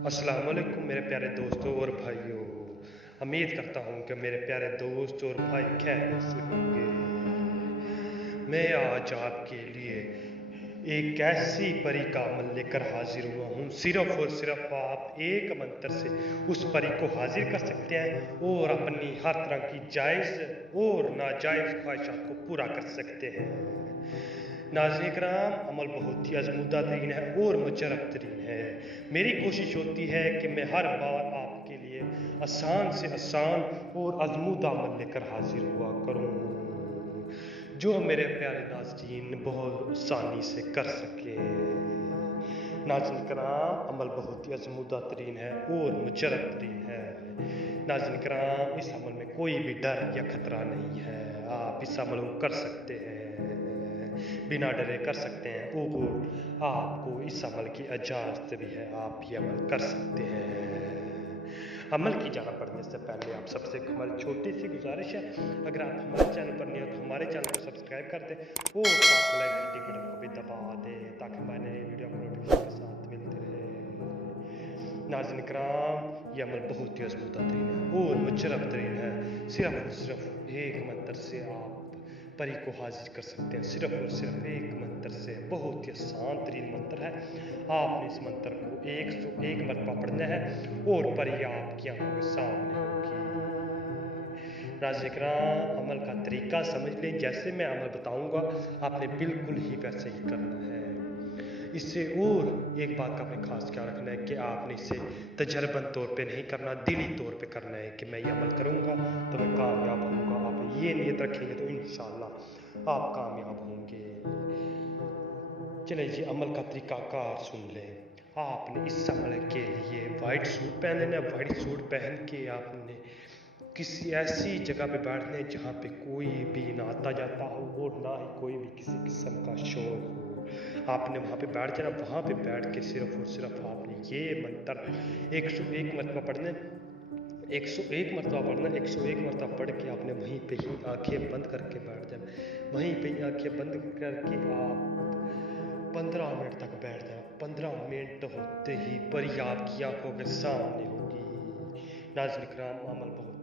अस्सलाम वालेकुम मेरे प्यारे दोस्तों और भाइयों। उम्मीद करता हूँ कि मेरे प्यारे दोस्त और भाई खैरियत से होंगे। मैं आज आपके लिए एक ऐसी परी का अमल लेकर हाजिर हुआ हूँ। सिर्फ और सिर्फ आप एक मंत्र से उस परी को हाजिर कर सकते हैं और अपनी हर तरह की जायज़ और नाजायज़ ख्वाहिशात को पूरा कर सकते हैं। नाज़रीन कराम, अमल बहुत ही आज़मूदा तरीन है और मुजरब तरीन है। मेरी कोशिश होती है कि मैं हर बार आपके लिए आसान से आसान और आज़मूदा अमल लेकर हाजिर हुआ करूँ, जो मेरे प्यारे नाज़रीन बहुत आसानी से कर सकें। नाज़रीन कराम, अमल बहुत ही आज़मूदा तरीन है और मुजरब तरीन है। नाज़रीन कराम, इस अमल में कोई भी डर या खतरा नहीं है। आप इस अमल को कर सकते हैं, बिना डरे कर सकते हैं और आपको इस अमल की इजाज़त भी है, आप ये अमल कर सकते हैं। अमल की जाना पड़ने से पहले आप सबसे हमारी छोटी सी गुजारिश है, अगर आप हमारे चैनल पर नहीं हो तो हमारे चैनल को सब्सक्राइब कर दें और साथ लाइक घंटी बटन को भी दबा दें ताकि हमारे नए वीडियो को नोटिफिकेशन के साथ मिलते रहे। नाज़रीन कराम, ये अमल बहुत ही आज़मूदा तरीन है और मुजरब तरीन है। सिर्फ और सिर्फ एक मंत्र से आप परी को हाजिर कर सकते हैं। सिर्फ और सिर्फ एक मंत्र से, बहुत ही आसान तरीन मंत्र है। आपने इस मंत्र को 101 मरतबा पढ़ना है और परी आपकी आंखों के सामने होगी। नाज़रीन कराम, अमल का तरीका समझ लें। जैसे मैं अमल बताऊंगा आपने बिल्कुल ही वैसे ही करना है। इससे और एक बात का आपने खास ख्याल रखना है कि आपने इसे तजर्बन तौर पे नहीं करना, दिली तौर पे करना है कि मैं ये अमल करूँगा तो मैं कामयाब होऊंगा। आप ये नियत रखेंगे तो इंशाअल्लाह आप कामयाब होंगे। चलिए जी, अमल का तरीकाकार सुन लें। आपने इस अमल के लिए वाइट सूट पहन लेना है। वाइट सूट पहन के आपने किसी ऐसी जगह पे बैठना है जहाँ पे कोई भी ना आता जाता हो और ना ही कोई भी किसी किस्म का शोर हो। आपने वहाँ पे बैठ जाना। वहाँ पे बैठ के सिर्फ और सिर्फ आपने ये मंत्र 101 मरतबा पढ़ना, 101 मरतबा पढ़ना। 101 मरतबा पढ़ के आपने वहीं पे ही आंखें बंद करके बैठ जाना। वहीं पे ही आंखें बंद करके आप 15 मिनट तक बैठ जाना। 15 मिनट होते ही परी आपकी आंखों के सामने होगी। नाज़रीन कराम, अमल बहुत